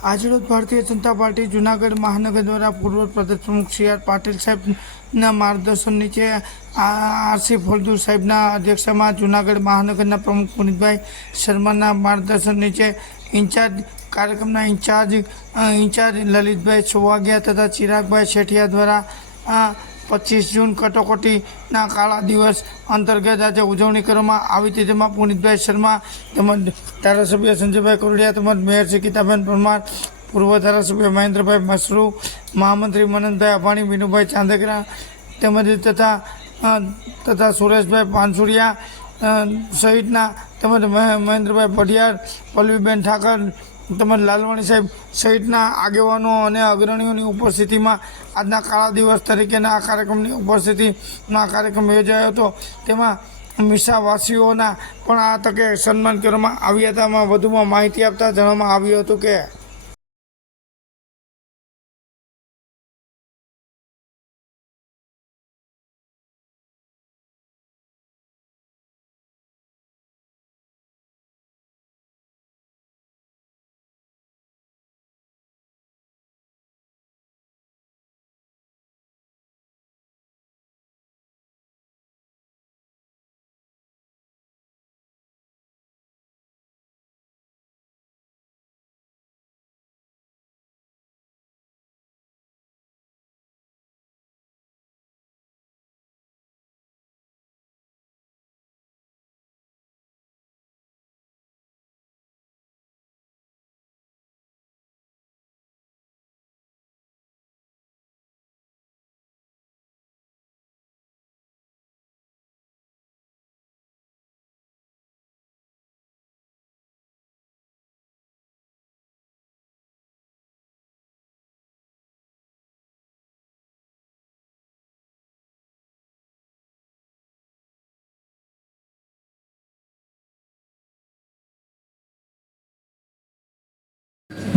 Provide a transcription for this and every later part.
આજરોજ ભારતીય જનતા પાર્ટી જુનાગઢ મહાનગર દ્વારા પૂર્વ પ્રદેશ પ્રમુખ સી આર પાટીલ સાહેબના માર્ગદર્શન નીચે આરસી ફળદુ સાહેબના અધ્યક્ષમાં જુનાગઢ મહાનગરના પ્રમુખ પુનિતભાઈ શર્માના માર્ગદર્શન નીચે ઇન્ચાર્જ કાર્યક્રમના ઇન્ચાર્જ ઇન્ચાર્જ લલિતભાઈ સોવાગિયા તથા ચિરાગભાઈ શેઠિયા દ્વારા આ પચીસ જૂન કટોકટીના કાળા દિવસ અંતર્ગત આજે ઉજવણી કરવામાં આવી હતી. જેમાં પુનિતભાઈ શર્મા તેમજ ધારાસભ્ય સંજયભાઈ કોરડિયા તેમજ મેયર શ્રી ગીતાબેન પરમાર, પૂર્વ ધારાસભ્ય મહેન્દ્રભાઈ મસરૂ, મહામંત્રી મનનભાઈ અભાણી વિનુભાઈ ચાંદગરા તેમજ તથા તથા સુરેશભાઈ પાનસુરિયા સહિતના તેમજ મહેન્દ્રભાઈ પઢિયાર, પલ્લવીબેન ઠાકર તેમજ લાલવાણી સાહેબ સહિતના આગેવાનો અને અગ્રણીઓની ઉપસ્થિતિમાં આજના કાળા દિવસ તરીકેના આ કાર્યક્રમની ઉપસ્થિતિમાં આ કાર્યક્રમ યોજાયો હતો. તેમાં મિસાવાસીઓના પણ આ તકે સન્માન કરવામાં આવ્યા હતા. એમાં વધુમાં માહિતી આપતા જણાવવામાં આવ્યું હતું કે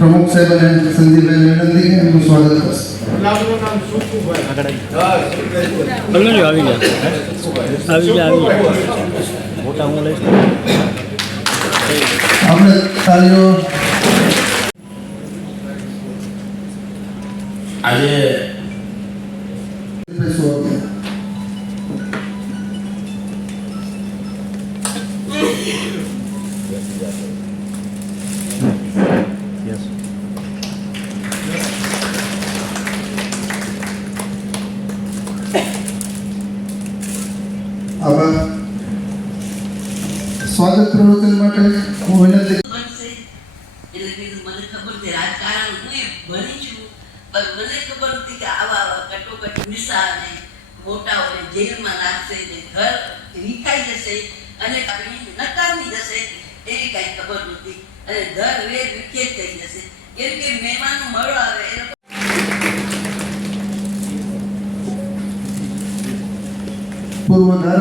પ્રમુખ સાહેબ અને સંદીપભાઈ વિનંતી એમનું સ્વાગત કરશે. આવી ગયા. આવી મોટા હું લઈશ. આપણે તાલીઓ આજે સ્વાગત યસ આભાર સ્વાગત પ્રવૃત્તિ માટે હું વિનંતી બનશે એટલે કીધું મને ખબર છે રાજકારણ હું એ ભણી છું પણ મને ખબર હતી કે આવા આવા કટોકટ નિશાને મોટાઓને જેલમાં નાખશે ને ઘર વિખાઈ જશે અને આપણી નકામી જશે એવી કાંઈ ખબર નથી. અને ઘર વેર વિખેર થઈ જશે. કેમ કે મહેમાનો મળો આવે, એ લોકો પૂર્વ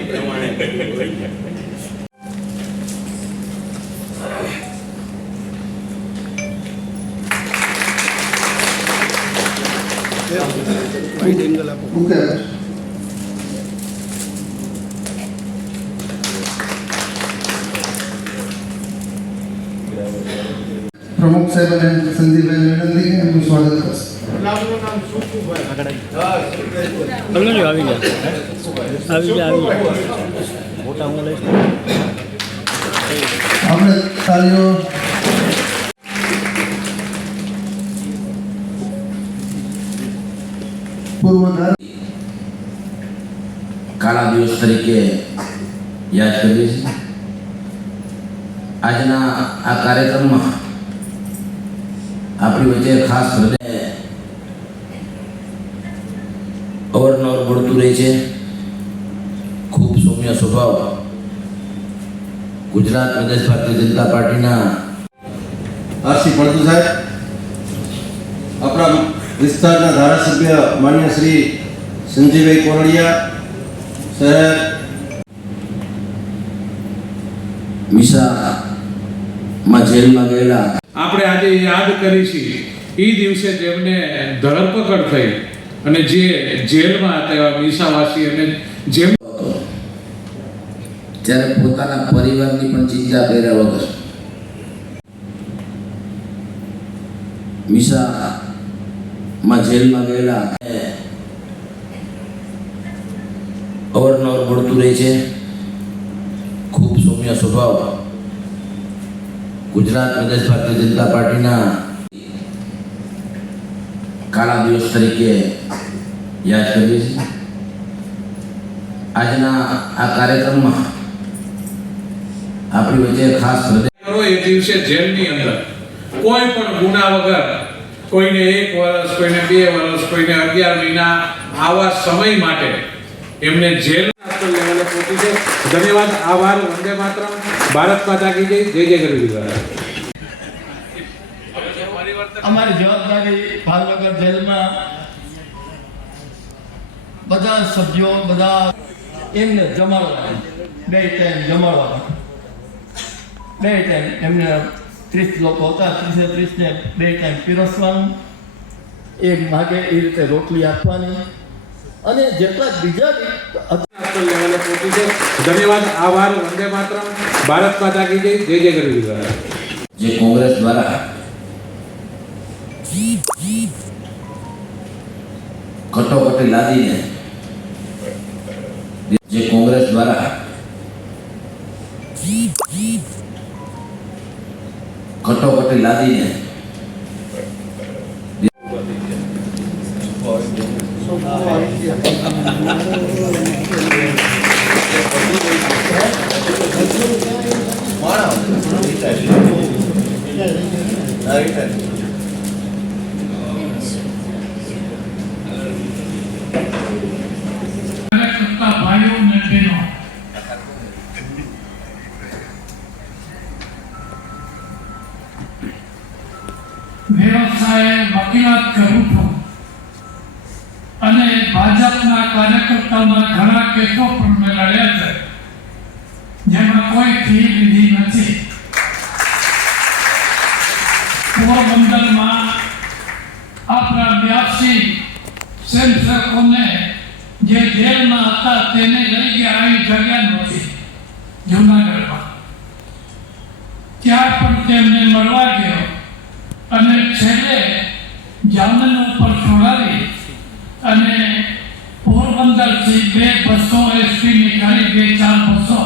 એ પ્રમાણે Okay. પ્રમુખ સાહેબ અને સંદીપભાઈ વિનંતી સ્વાગત કરશે બોલો ને આવી ગયા આવી ગયા આવી ગયા મોટા હું લઈશ આપણે તાલીઓ પૂર્વ ધારા કાળા દિવસ તરીકે યાદ કરીએ છીએ આજના આ કાર્યક્રમમાં આપણી વચ્ચે ખાસ હૃદય અવરનવર મળતું રહે છે. ખૂબ સૌમ્ય સ્વભાવ. ગુજરાત પ્રદેશ ભારતીય જનતા પાર્ટીના આરસી પડતુ સાહેબ આપણા વિસ્તારના ધારાસભ્ય માન્ય શ્રી સંજીભાઈ કોરડિયા શહેર મીસામાં જેલમાં ગયેલા. આપણે આજે યાદ કરી છીએ એ દિવસે જેમને ધરપકડ થઈ અને જે જેલમાં હતા એવા મીસાવાસી અને જેમ ત્યારે પોતાના પરિવારની પણ ચિંતા કર્યા વગર મીસામાં જેલમાં ગયેલા અવરનવર મળતું રહે છે. ખૂબ સૌમ્ય સ્વભાવ. ગુજરાત પ્રદેશ ભારતીય જનતા પાર્ટીના કાળા દિવસ તરીકે યાદ કરીએ છીએ. આજના આ કાર્યક્રમમાં આપણી વચ્ચે ખાસ હૃદય એ દિવસે જેલની અંદર કોઈ પણ ગુના વગર કોઈને એક વર્ષ કોઈને બે વર્ષ કોઈને અગિયાર મહિના આવા સમય માટે એમને જેલ ધન્યવાદ આભાર વંદે માત્ર ભારત માતા કી જય. જય જય કરી દીધા અમારી જવાબદારી ભાવનગર જેલમાં બધા સભ્યો બધા એમને જમાડવા બે ટાઈમ જમાડવા બે ટાઈમ એમને ત્રીસ લોકો હતા ત્રીસે ત્રીસને બે ટાઈમ પીરસવાનું. એક માગે એ રીતે રોટલી આપવાની. અને જેટલા બીજા ધન્યવાદ આભાર વંદે માતરમ. ભારત માતા કી જય જય જય કરી જે કોંગ્રેસ દ્વારા કટોકટી લાદીને જે કોંગ્રેસ દ્વારા કટોકટી લાદીને પોરબંદરમાં આપણા બ્યાસી સ્વયંસેવકોને જે જેલમાં હતા તેને લઈ ગયા આવી જગ્યા નહોતી. જૂનાગઢમાં ત્યાં પણ તેમને મળવા ગયો અને છેલ્લે જામન ઉપર છોડાવી અને પોરબંદરથી બે બસો એસટી નીકાળી બે ચાર બસો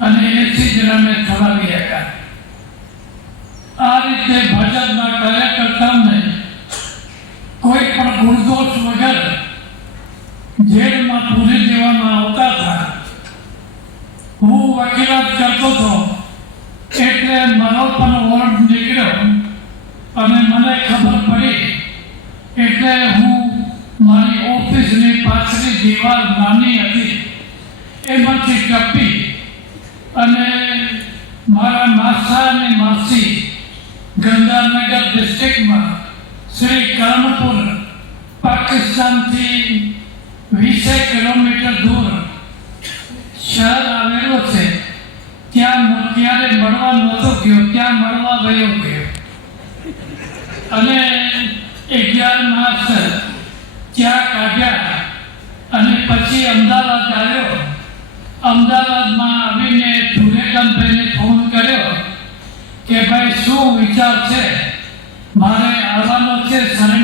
અને એસી જણાને છોડાવી હતા આ રીતે ભાજપના કાર્યકર્તાઓને કોઈ પણ ગુણદોષ વગર જેલમાં પૂરી દેવામાં આવતા હતા હું વકીલાત કરતો હતો એટલે મારો પણ વોર્ડ નીકળ્યો અને મને ખબર પડી એટલે હું મારી ઓફિસની પાછળની દીવાલ નાની હતી. એમાંથી ટપી અને મારા માસા અને માસી ગંગાનગર ડિસ્ટ્રિક્ટમાં શ્રી કર્ણપુર પાકિસ્તાનથી વીસેક કિલોમીટર દૂર находится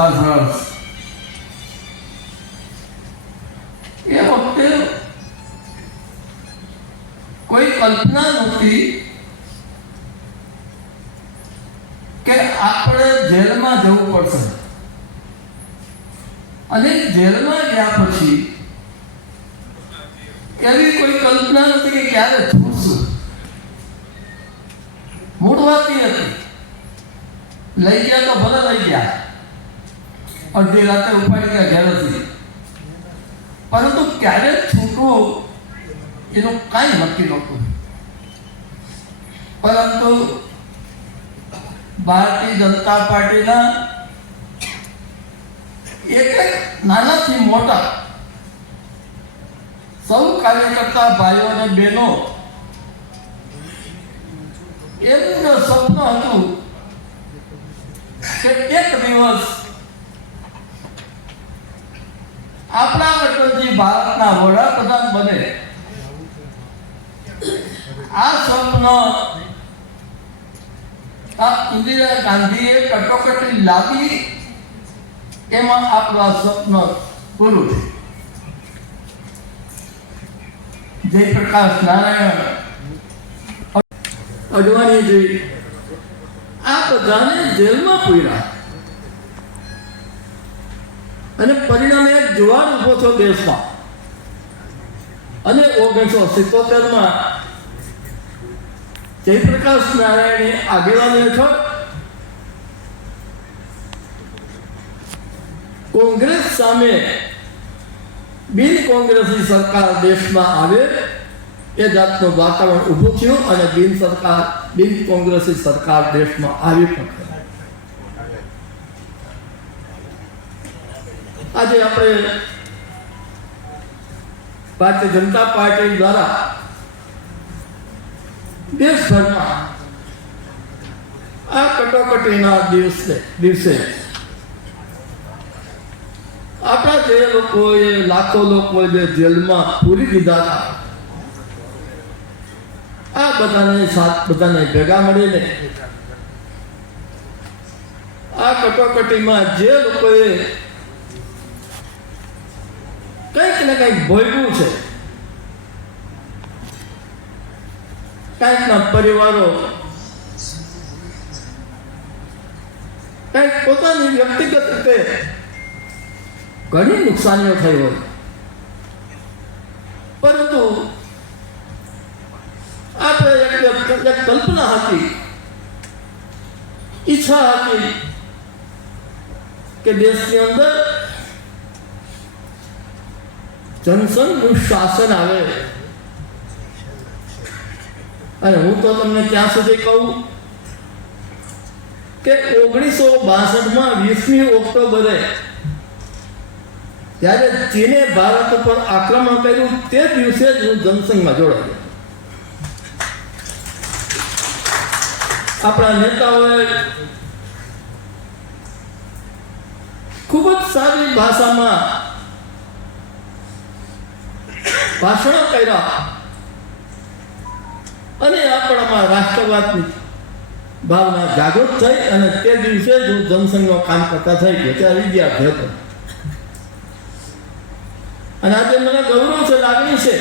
વર્ષ એ વખતે કોઈ કલ્પના નહોતી કે આપણે જેલમાં જવું પડશે અને જેલમાં ગયા પછી એવી કોઈ કલ્પના નથી કે ક્યારે છૂટશું મૂળ વાત હતી લઈ ગયા તો ભલે લઈ ગયા અડધી રાતે ઉપાડી ગયા ઘેરથી પરંતુ ક્યારે છૂટવું એનું કાંઈ નક્કી નહોતું. પરંતુ ભારતીય જનતા પાર્ટીના એક એક નાનાથી મોટા સૌ કાર્યકર્તા ભાઈઓ અને બહેનો એમનું સ્વપ્ન હતું કે એક દિવસ આપણા અટલજી ભારતના વડાપ્રધાન બને. આ સ્વપ્ન આ ઇન્દિરા ગાંધીએ કટોકટી લાવી, એમાં આપણું સ્વપ્ન પૂરું થયું. જયપ્રકાશ નારાયણ અડવાણીજી આ બધાને જેલમાં પૂર્યા. અને પરિણામે એક જુવાન ઊભો થયો દેશમાં. અને ઓગણીસો સિત્તોતેરમાં જયપ્રકાશ નારાયણ આગેવાની હેઠળ કોંગ્રેસ સામે બિન કોંગ્રેસની સરકાર દેશમાં આવે એ જાતનું વાતાવરણ ઊભું થયું અને બિન સરકાર, બિન કોંગ્રેસી સરકાર દેશમાં આવી પણ આજે આપણે ભારતીય જનતા પાર્ટી દ્વારા દેશભરમાં આ કટોકટીના દિવસે દિવસે આપણા જે લોકોએ, લાખો લોકોએ જે જેલમાં પૂરી દીધા હતા, આ બધાને સાથ બધાને ભેગા મળીને આ કટોકટીમાં જે લોકોએ કંઈક ને કંઈક ભોગવું છે. કંઈકના પરિવારો કંઈક પોતાની વ્યક્તિગત રીતે ઘણી નુકસાનીઓ થઈ હોય. પરંતુ આપણે એક કલ્પના હતી, ઈચ્છા હતી કે દેશની અંદર જનસંઘનું શાસન આવે. અને હું તો તમને ત્યાં સુધી કહું? કે ઓગણીસો બાસઠમાં વીસમી ઓક્ટોબરે જ્યારે ચીને ભારત ઉપર આક્રમણ કર્યું, તે દિવસે જ હું જનસંઘમાં જોડાયો. આપણા નેતાઓએ ખૂબ જ સારી ભાષામાં ભાષણો કર્યા. અને આપણામાં રાષ્ટ્રવાદની ભાવના જાગૃત થઈ અને તે દિવસે જ હું જનસંઘમાં કામ કરતા થઈ ગયો. ત્યારે વિદ્યાર્થી હતો અને આજે મને ગૌરવ છે, લાગણી છે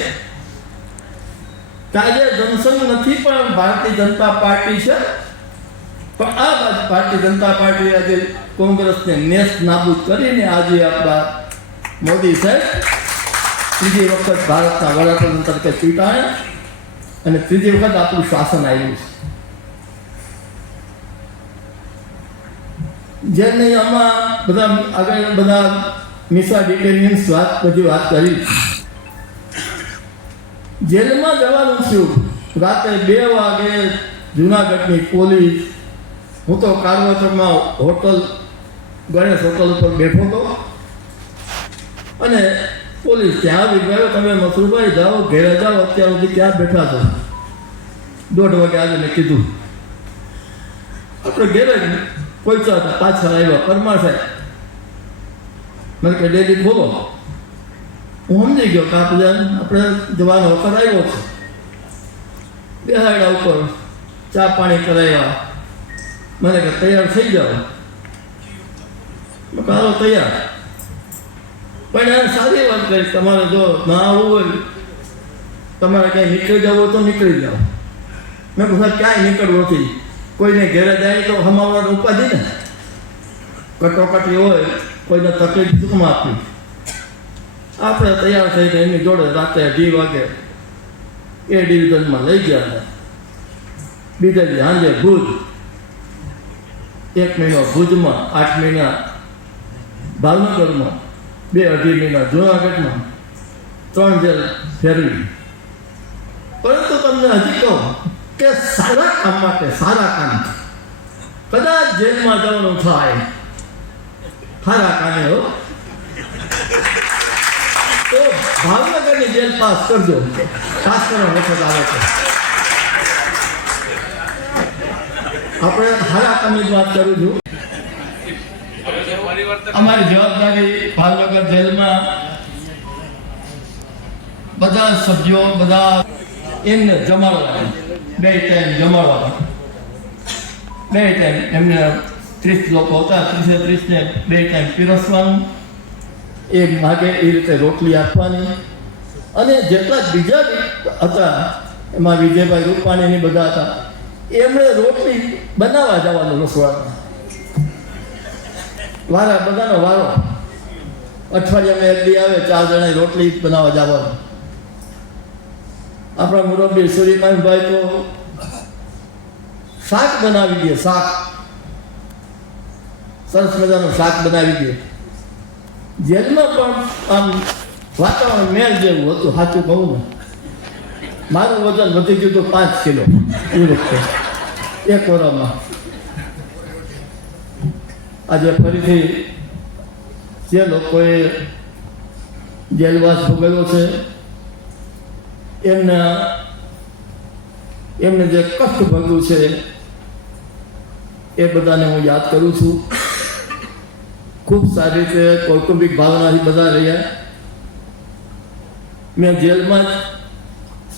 આજે જનસંઘ નથી, પણ ભારતીય જનતા પાર્ટી છે. પણ આ બાજુ ભારતીય જનતા પાર્ટી આજે કોંગ્રેસને નેસ્ત નાબૂદ કરીને આજે આપણા મોદી સાહેબ ત્રીજી વખત ભારતના વડાપ્રધાન તરીકે ચૂંટાયા અને ત્રીજી વખત આપણું શાસન આવ્યું છે. જેને આમાં બધા આગળ બધા મિસા ડિટેલિયન્સ વાત બધી વાત કરી. જેલમાં જવાનું છું રાતે બે વાગે જુનાગઢની પોલીસ, હું તો કારવાચરમાં હોટલ, ગણેશ હોટલ ઉપર બેઠો હતો. અને પોલીસ ત્યાં આવી ગયો, તમે મસરૂભાઈ જાઓ, ઘેરે જાઓ, અત્યાર સુધી ક્યાં બેઠા છો. દોઢ વાગે આવીને કીધું. આપણે ઘેરે કોઈ હતા, પાછળ આવ્યા, પરમાર સાહેબ. મને કે ડેલી ખોલો હું સમજી ગયો કાપ આપણે જવાનો વખત આવ્યો છે. બેહાડા ઉપર ચા પાણી કરાવ્યા. મને કે, તૈયાર થઈ જાઓ. કારો તૈયાર. પણ આ સારી વાત કરી. તમારે જો ના આવવું હોય, તમારે ક્યાંય નીકળી જવું તો નીકળી જાઓ. મેં બધા ક્યાંય નીકળવું નથી. કોઈને ઘેરે જાય તો હમાવવાનું ઉપાધિ ને? કટોકટી હોય, કોઈને તકલીફ દુઃખમાં આપવી આપણે તૈયાર થઈને એની જોડે રાતે અઢી વાગે એ ડિવિઝનમાં લઈ ગયા હતા. બીજા દી સાંજે ભુજ. એક મહિનો ભુજમાં, આઠ મહિના ભાવનગરમાં. બે અઢી મહિના જુનાગઢમાં ત્રણ જેલ ફેરવી. પરંતુ તમને હજી કહું કે સારા કામ માટે, સારા કામ. કદાચ જેલમાં જવાનું થાય. સારા કામે હો. તો ભાવનગરની જેલ પાસ કરજો. ખાસ કરીને વખત આવે છે. આપણે સારા કામની વાત કરું છું. અમારી જવાબદારી ભાવનગર જેલમાં બધા સભ્યો, બધા એમને જમાડવા બે ટાઈમ જમાડવા બે ટાઈમ એમને ત્રીસ લોકો હતા, ત્રીસે ત્રીસને બે ટાઈમ પીરસવાનું. એ માગે એ રીતે રોટલી આપવાની. અને જેટલા બીજા હતા, એમાં વિજયભાઈ રૂપાણીની બધા હતા, એમણે રોટલી બનાવવા જવાનું રસોડામાં. વારા બધાનો વારો. અઠવાડિયામાં એક દી આવે, ચાર જણા રોટલી બનાવવા જવાનું. આપણા મુરબ્બી સૂર્યકાંતભાઈ તો શાક બનાવી દે, શાક. સરસ મજાનું શાક બનાવી દે. જેલમાં પણ આમ વાતાવરણ મેળ જેવું હતું, સાચું કહું ને. મારું વજન વધી ગયું હતું પાંચ કિલો. એ વખતે એક વરામાં. આજે ફરીથી જે લોકોએ જેલવાસ ભોગવ્યો છે, એમના, એમને જે કષ્ટ ભોગવ્યું છે, એ બધાને હું યાદ કરું છું. ખૂબ સારી રીતે કૌટુંબિક ભાવનાથી બધા રહ્યા. મેં જેલમાં જ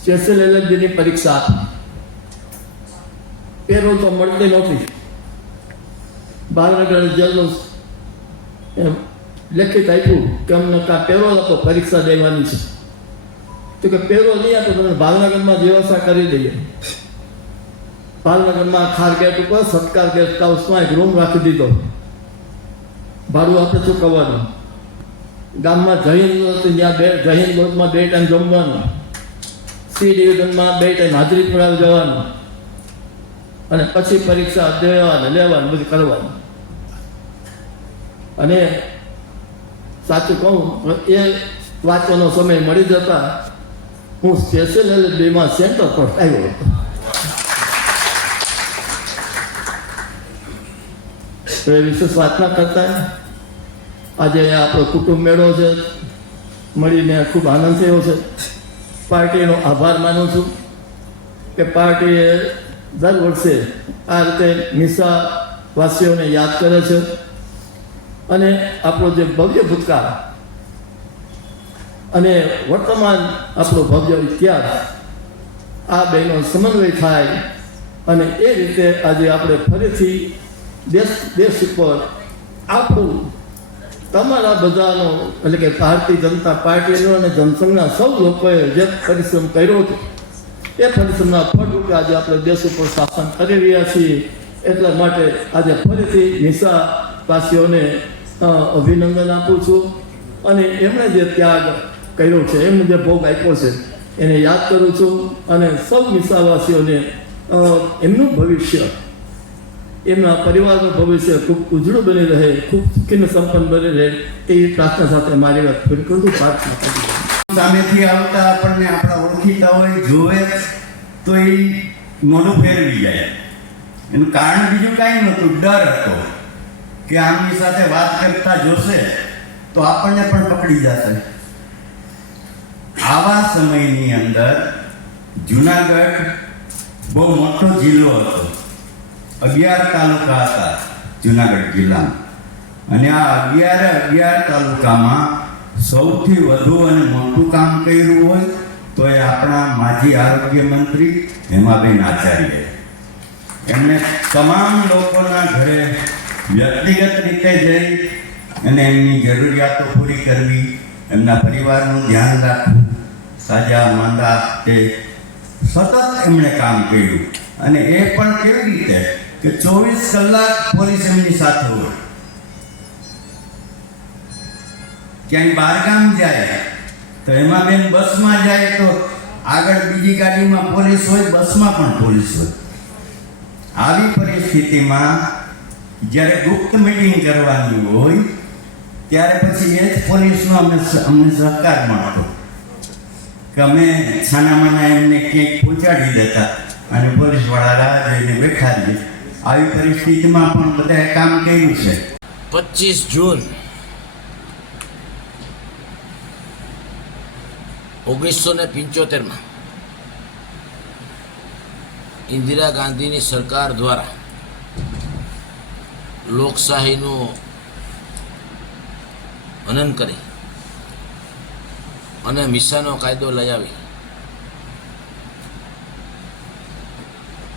સ્પેશિયલ એલર્જીની પરીક્ષા આપી. પેરોલ તો મળતી નહોતી. ભાવનગર જેલનું એમ લેખિત આપ્યું કે અમને કાં પેરોલ આપો, પરીક્ષા દેવાની છે. તો કે પેરોલ નહીં આપો તમે ભાવનગરમાં વ્યવસ્થા કરી દઈએ. ભાવનગરમાં ખાર ગેટ ઉપર, સત્કાર ગેસ્ટ હાઉસમાં એક રૂમ રાખી દીધો. ભાડું આપણે ચૂકવવાનું ગામમાં જૈન હતું ત્યાં બે જૈન બોર્ડમાં બે ટાઈમ જમવાનું. સી ડિવિઝનમાં બે ટાઈમ હાજરી પુરાવી જવાનું. અને પછી પરીક્ષા દેવાની, લેવાનું, બધું કરવાનું. અને સાચું કહું, એ વાંચવાનો સમય મળી જતા હું સ્પેશિયલ એલબીમાં સેન્ટર પર આવ્યો હતો. એ વિશેષ વાત ના કરતા આજે આપણો કુટુંબ મેળો છે. મળીને ખૂબ આનંદ થયો છે. પાર્ટીનો આભાર માનું છું કે પાર્ટીએ દર વર્ષે આ રીતે મિસા વાસીઓને યાદ કરે છે. અને આપણો જે ભવ્ય ભૂતકાળ અને વર્તમાન આપણો ભવ્ય ઇતિહાસ, આ બેનો સમન્વય થાય અને એ રીતે આજે આપણે ફરીથી દેશ દેશ ઉપર આપણું તમારા બધાનો એટલે કે ભારતીય જનતા પાર્ટીનો અને જનસંઘના સૌ લોકોએ જે પરિશ્રમ કર્યો હતો એ પરિશ્રમના ફળરૂપે આજે આપણે દેશ ઉપર શાસન કરી રહ્યા છીએ. એટલા માટે આજે ફરીથી નિશાવાસીઓને અભિનંદન આપું છું. અને એમણે જે ત્યાગ કર્યો છે, એમને જે ભોગ આપ્યો છે, એને યાદ કરું છું. અને સૌ નિશાવાસીઓને એમનું ભવિષ્ય, એમના પરિવારનું ભવિષ્ય ખૂબ ઉજળું બની રહે, ખૂબ સુખીને સંપન્ન બની રહે એ પ્રાર્થના સાથે મારી વાત પૂરી કરું છું. પ્રાર્થના. સામેથી આવતા આપણને આપણા ઓળખીતા હોય, જોવે, તો એ મોઢું ફેરવી જાય. એનું કારણ બીજું કાંઈ નહોતું, ડર હતો કે આમની સાથે વાત કરતા જોશે તો આપણને પણ પકડી જશે. આવા સમયની અંદર જુનાગઢ બહુ મોટો જિલ્લો હતો. અગિયાર તાલુકા હતા જુનાગઢ જિલ્લામાં. અને આ અગિયારે અગિયાર તાલુકામાં સૌથી વધુ અને મોટું કામ કર્યું હોય તો એ આપણા માજી આરોગ્ય મંત્રી હેમાબેન આચાર્ય. એમણે તમામ લોકોના ઘરે વ્યક્તિગત રીતે જઈ અને એમની જરૂરિયાતો પૂરી કરવી, એમના પરિવારનું ધ્યાન રાખવું. સાજા માંદા તે સતત એમણે કામ કર્યું. અને એ પણ કેવી રીતે કે ચોવીસ કલાક પોલીસ એમની સાથે હોય. ક્યાંય બહારગામ જાય, તો એમાં બેન બસમાં જાય તો આગળ બીજી ગાડીમાં પોલીસ હોય, બસમાં પણ પોલીસ હોય. આવી પરિસ્થિતિમાં જ્યારે ગુપ્ત મિટિંગ કરવાની હોય, ત્યારે પછી એ જ પોલીસનો અમે અમને સહકાર મળતો. કે અમે છાનામાના એમને ક્યાંક પહોંચાડી દેતા અને પોલીસવાળા રાહ જોઈને બેઠા આવી પરિસ્થિતિમાં પણ બધાએ કામ કર્યું છે. પચીસ જૂન ઓગણીસો ને પંચોતેરમાં ઇન્દિરા ગાંધીની સરકાર દ્વારા લોકશાહીનું હનન કરી અને મિસાનો કાયદો લઈ આવી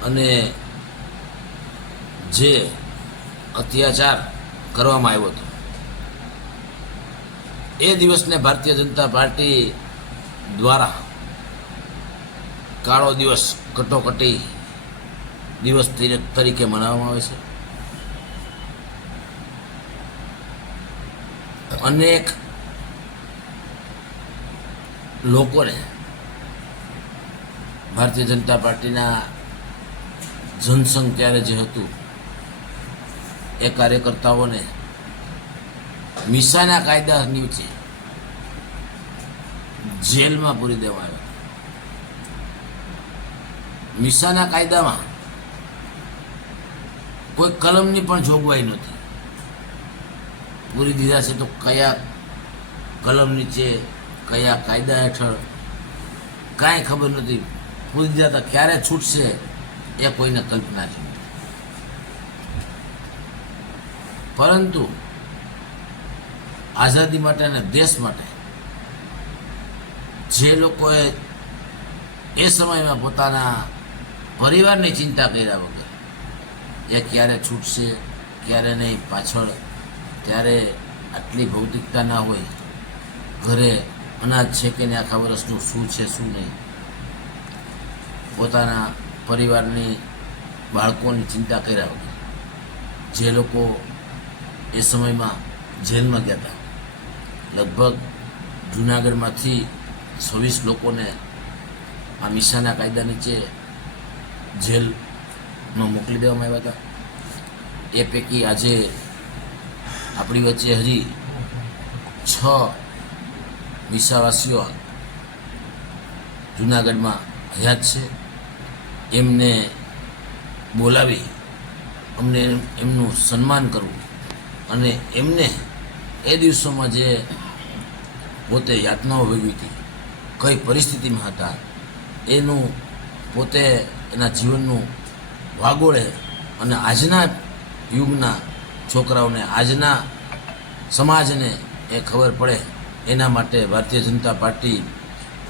અને જે અત્યાચાર કરવામાં આવ્યો હતો, એ દિવસને ભારતીય જનતા પાર્ટી દ્વારા કાળો દિવસ કટોકટી દિવસ તરી- તરીકે મનાવવામાં આવે છે. અનેક લોકોને ભારતીય જનતા પાર્ટીના જનસંઘ ત્યારે જે હતું, એ કાર્યકર્તાઓને મિસાના કાયદા નીચે જેલમાં પૂરી દેવામાં આવ્યા મિસાના કાયદામાં કોઈ કલમની પણ જોગવાઈ નથી પૂરી દીધા છે તો કયા કલમ નીચે, કયા કાયદા હેઠળ, કાંઈ ખબર નથી પૂરી દીધા તો ક્યારે છૂટશે એ કોઈને કલ્પના છે પરંતુ આઝાદી માટે અને દેશ માટે જે લોકોએ એ સમયમાં પોતાના પરિવારની ચિંતા કર્યા વગર એ ક્યારે છૂટશે, ક્યારે નહીં, પાછળ ત્યારે આટલી ભૌતિકતા ના હોય, ઘરે અનાજ છે કે નહીં, આખા વર્ષનું શું છે, શું નહીં. પોતાના પરિવારની બાળકોની ચિંતા કર્યા વગર જે લોકો એ સમયમાં જેલમાં ગયા હતા. લગભગ જુનાગઢમાંથી છવ્વીસ લોકોને આ મિશાના કાયદા નીચે જેલમાં મોકલી દેવામાં આવ્યા હતા. એ પૈકી આજે આપણી વચ્ચે હજી છ વિસાવાસીઓ જુનાગઢમાં હયાત છે. એમને બોલાવી અમને એમનું સન્માન કરવું અને એમને એ દિવસોમાં જે પોતે યાતનાઓ ભોગવી હતી કઈ પરિસ્થિતિમાં હતા, એનું પોતે એના જીવનનું વાગોળે અને આજના યુગના છોકરાઓને, આજના સમાજને એ ખબર પડે. એના માટે ભારતીય જનતા પાર્ટી,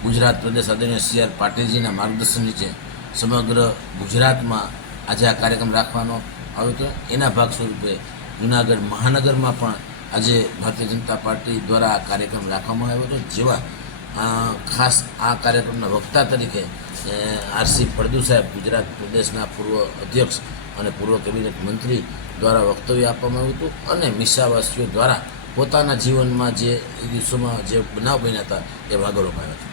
ગુજરાત પ્રદેશ અધ્યક્ષ સી આર પાટીલજીના માર્ગદર્શન નીચે સમગ્ર ગુજરાતમાં આજે આ કાર્યક્રમ રાખવાનો આવ્યો હતો. એના ભાગ સ્વરૂપે જુનાગઢ મહાનગરમાં પણ આજે ભારતીય જનતા પાર્ટી દ્વારા આ કાર્યક્રમ રાખવામાં આવ્યો હતો. જેવા ખાસ આ કાર્યક્રમના વક્તા તરીકે આરસી ફળદુ સાહેબ, ગુજરાત પ્રદેશના પૂર્વ અધ્યક્ષ અને પૂર્વ કેબિનેટ મંત્રી દ્વારા વક્તવ્ય આપવામાં આવ્યું હતું અને મિસાવાસીઓ દ્વારા પોતાના જીવનમાં જે દિવસોમાં જે બનાવ બન્યા હતા, એ વાગડો પાડ્યા હતા.